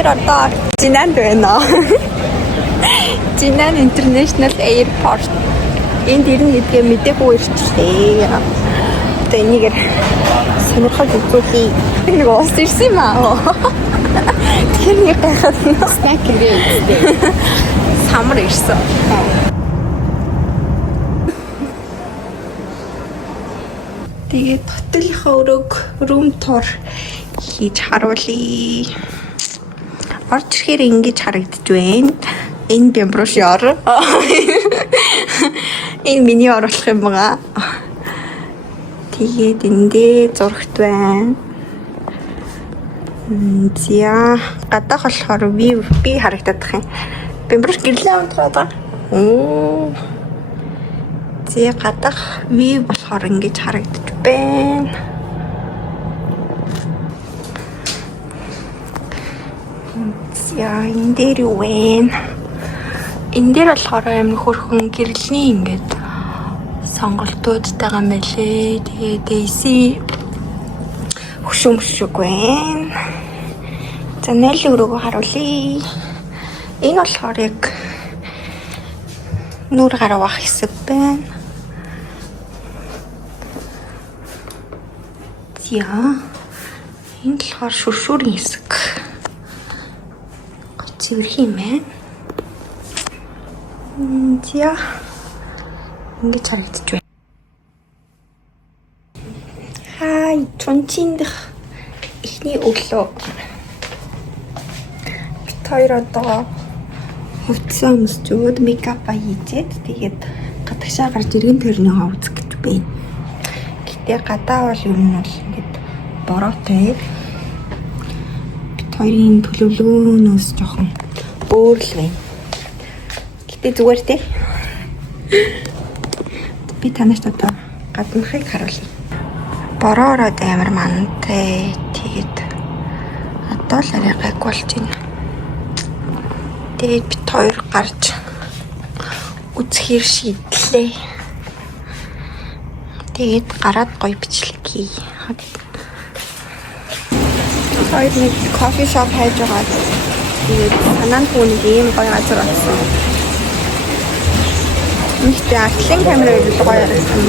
хоёр одоо Жинанд байна. Jinan International Airport. Энд ирнэ гэдгээ мэдээгүй ирчихлээ. Одоо энийгээр сонирхол үзүүлээ. Нэг уус ирсэн юм аа. Тэр нэг гайхаад снэк ирээ. Самар ирсэн. Тэгээд хотелийнхаа өрөөг room tour хийж харуулъя. Орж ирэхээр ингэж харагдаж байна. Энэ бямбрушор. Энэ миний оруулах юм байгаа. Тэгээд эндээ зурагт байна. За гадаах болохоор view би харагдах юм. Бямбруш гэрлээ унтраад. Зэ гадаах view болохоор ингэж харагдаж байна. За энэ дээр юу вэ? Энэ дээр болохоор амар хөрхөн гэрэлний ингээд сонголтуудтайгаа мэлээ. Тэгээд AC хөшөмшөг байна. За нэлээ өрөөгөө харуулъя. Энэ болохоор яг нүүр гараа авах хэсэг байна. За энэ болохоор шүршүүрийн хэсэг. Цэвэрх юм байна. За ингэж харагдаж байна. Хай Чунчин дэх эхний өглөө. Бид хоёр одоо хувцас өмсчүүд мейкап хийжээд тэгээд гадагшаа гарч иргэн төрний хувцас гэж байна. Гэтэ гадаа бол ер нь бол ингээд бороотой. Бид хоёрын төлөвлөгөөнөөс жоохон өөр л байна. Гэтэ зүгээр те. Би танаас одоо гаднахыг харуулъя. Бороороо амар мантай. Тэгээд одоо л арай гайг болж байна. Тэгээд бид хоёр гарч үзэхээр шийдлээ. Тэгээд гараад гоё бичлэг хий. Хоёр нэг кофе шоп хайж байгаа. Тэгээд санаанд хүнийг ийм гоё газар олсон. Мистер Артлин камерыг л гоё харсан.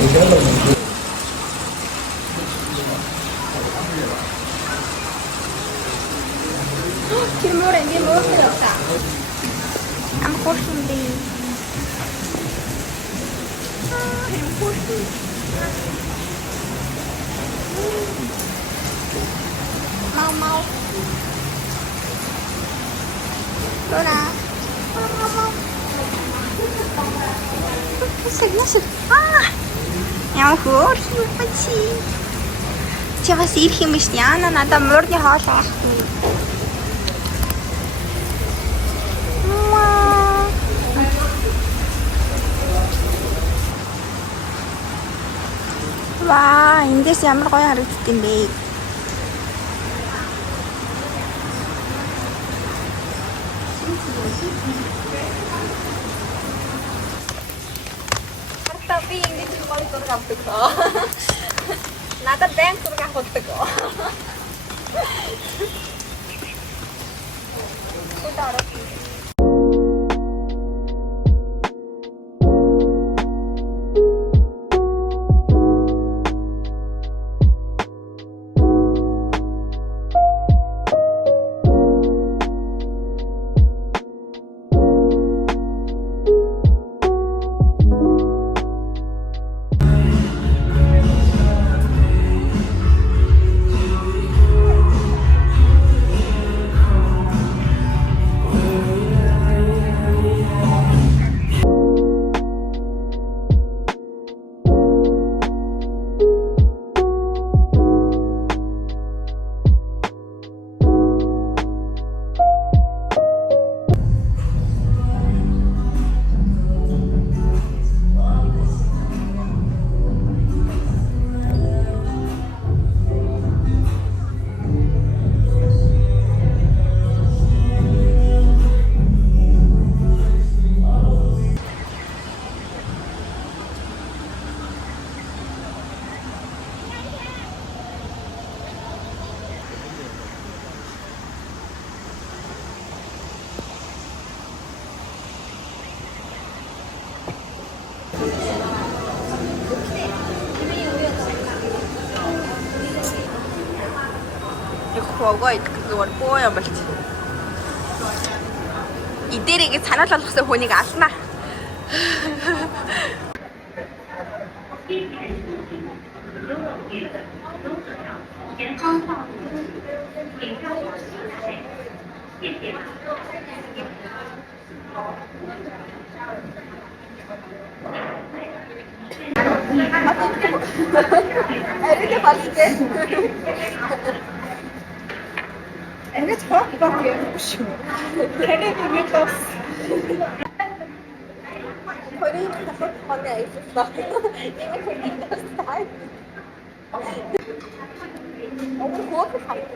Тимур энэ мөрөөрөө. Ам хошинди. Ам хошинди. Мама. Лора. Насад. Яа хөө чи. Чи бас ирэх юм биш яана надаа морны хоол авах. Ваа, эндээс ямар гоё харагдд юм бэ? Би ингэж гоё зураг авдаг. Надад бэнк зураг авдаг. 먹어야 그걸 뽑아야 말지. 이들에게 산을 살려서 보니까 아스나. 이렇게 봤을 때 애가 저렇게 해보고 싶어. 걔네 눈을 떴어. 거의 다섯 번에 있었어. 이미 거기 있었어. 너무 고맙게 살고.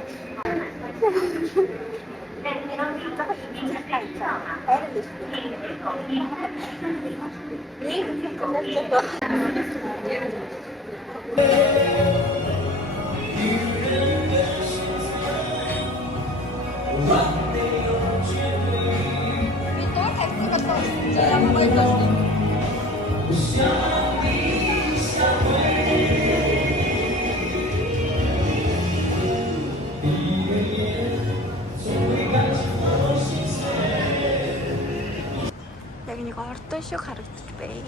Яг нэг ордон шиг харагдчих бай.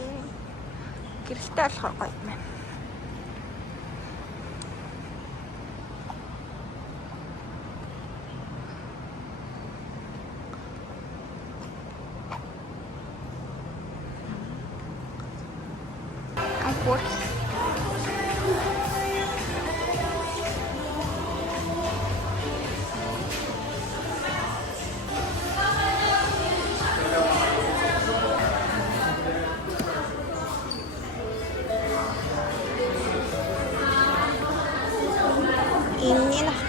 Гэрэлтэй болохоор гоё юм байна. Комфорт. Иннин авах.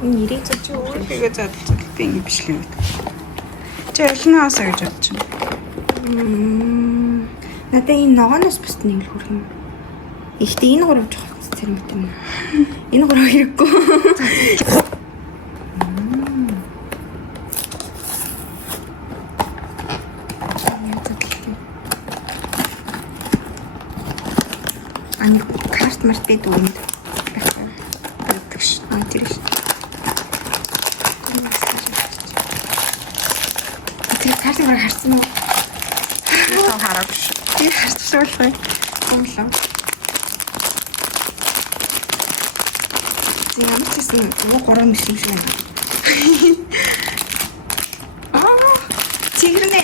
Нэрийг ч өөрийгөө задлаа би ингэ бичлээ мэт. Чи ялнаасаа гэж бодож байна. Надаа энэ ногооноос бусд нэг л хүрх юм. Ихтэй энэ гурав жоох зэрэг мэт юм. Энэ гурав хэрэггүй. Ани карт март бид үүнд байдаг ш. Тэр ш. Тэр картыг харсан уу? Хараагүй ш. Тэр харсан болохгүй. Гомлоо. Ямар ч гэсэн 3 миш юм шиг байна. Чигэрнэ.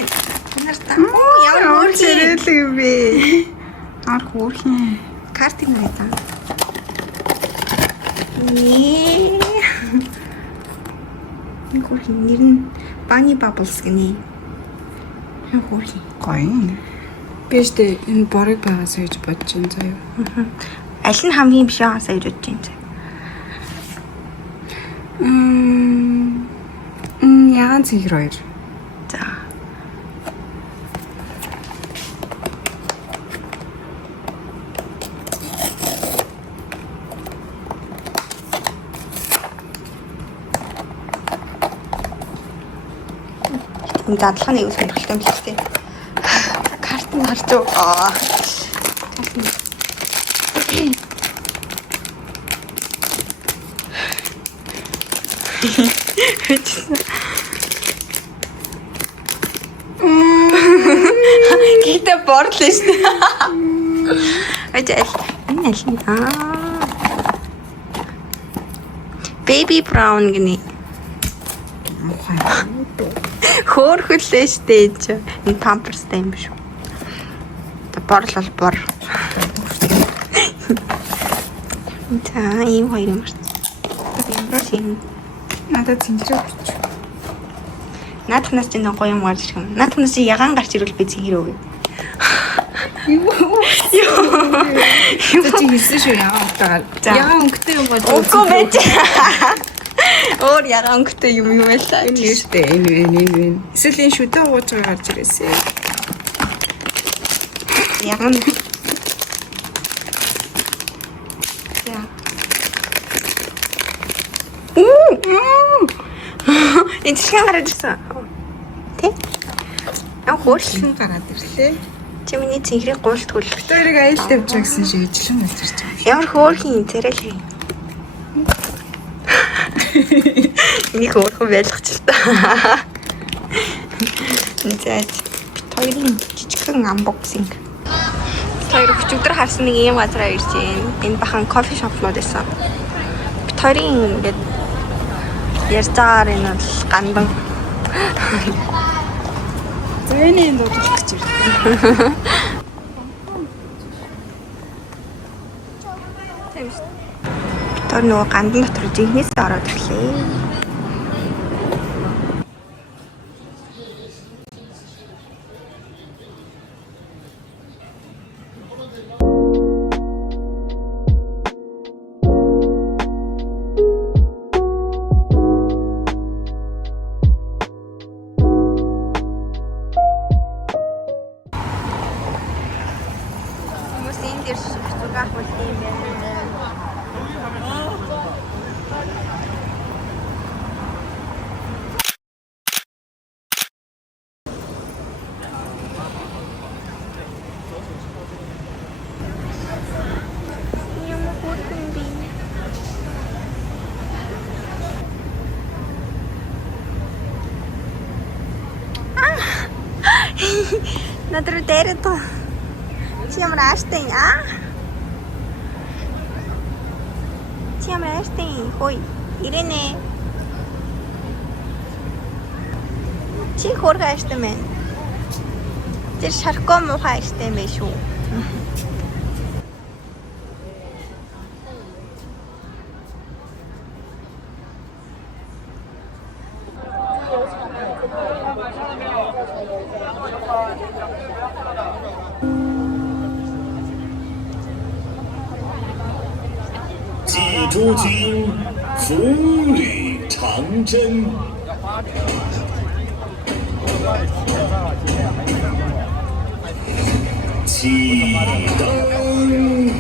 Нартай. Ямар хэрэг юм бэ? Ар хөөрхөн. Картыг найдаа. Нээ. Энэ хөөрхөн нэр нь Bunny Bubbles гинэ. Энэ хөөрхөн. Гоё. Би ч энэ борыг байгаасаа гэж бодож байна заяа. Аль нь хамгийн биш байгаасаа гэж бодож байна заяа. Яагаад цэгэр хоёр? За. Энэ дадлахны юу сонирхолтой юм л тийм. Карт нь харж байгаа. Kita bortless. Ajay. Энэ аль нь? Baby brown гинэ. Мухай. Хөөрхөлөө штэ чи. Энэ памперстай юм биш үү? Тэ борл бол бор. За ийм хоёр юм байна. Ямар шин. Надад зинхрээ өгч. Наадхнаас чинь гоё юм гарч ирэх юм. Наадхнаас чи ягаан гарч ирвэл би зинхрээ өгье. Юу чи хэлсэн шүү ягаан өнгөтэйгээр. Ягаан өнгөтэй юм бол үгүй байж. Өөр ягаан өнгөтэй юм юу байлаа. Энэ нэртэй энэ. Эсвэл энэ шүдэ ууж байгаа гарч ирээсэй. Ягаан. Яа. Энэ чинь гараад ирсэн. Тэ? Аа хөөрхөн гараад ирлээ. Чи миний цэнхрийг гуйлт хөлөх. Тэрийг аял тавьж гэсэн шиг ижлэн хэлж байгаа. Ямар хөөрхийн царайлгүй. Энийг хөөрхөн байлгач л та. Зайд хоёрын жижигхэн unboxing. Тэр өчигдөр харсан нэг юм газараа ирж байна. Энэ бахан кофе шопнууд байсан. Хоёрын ингээд ярьж байгаагаар энэ бол гандан. Зэний нуудлах гэж байна. Тийм шүү. Тэр нөгөө гандан дотор жинхнээсээ ороод ирлээ. Надад дээрээ то. Чи ямар ааштай аа? Чи ямар ааштай хой. Ирэнэ. Чи хөргөө ааштай мэн. Тэр шарко муухай ааштай мэ шүү.寄诸经，福履长征。启灯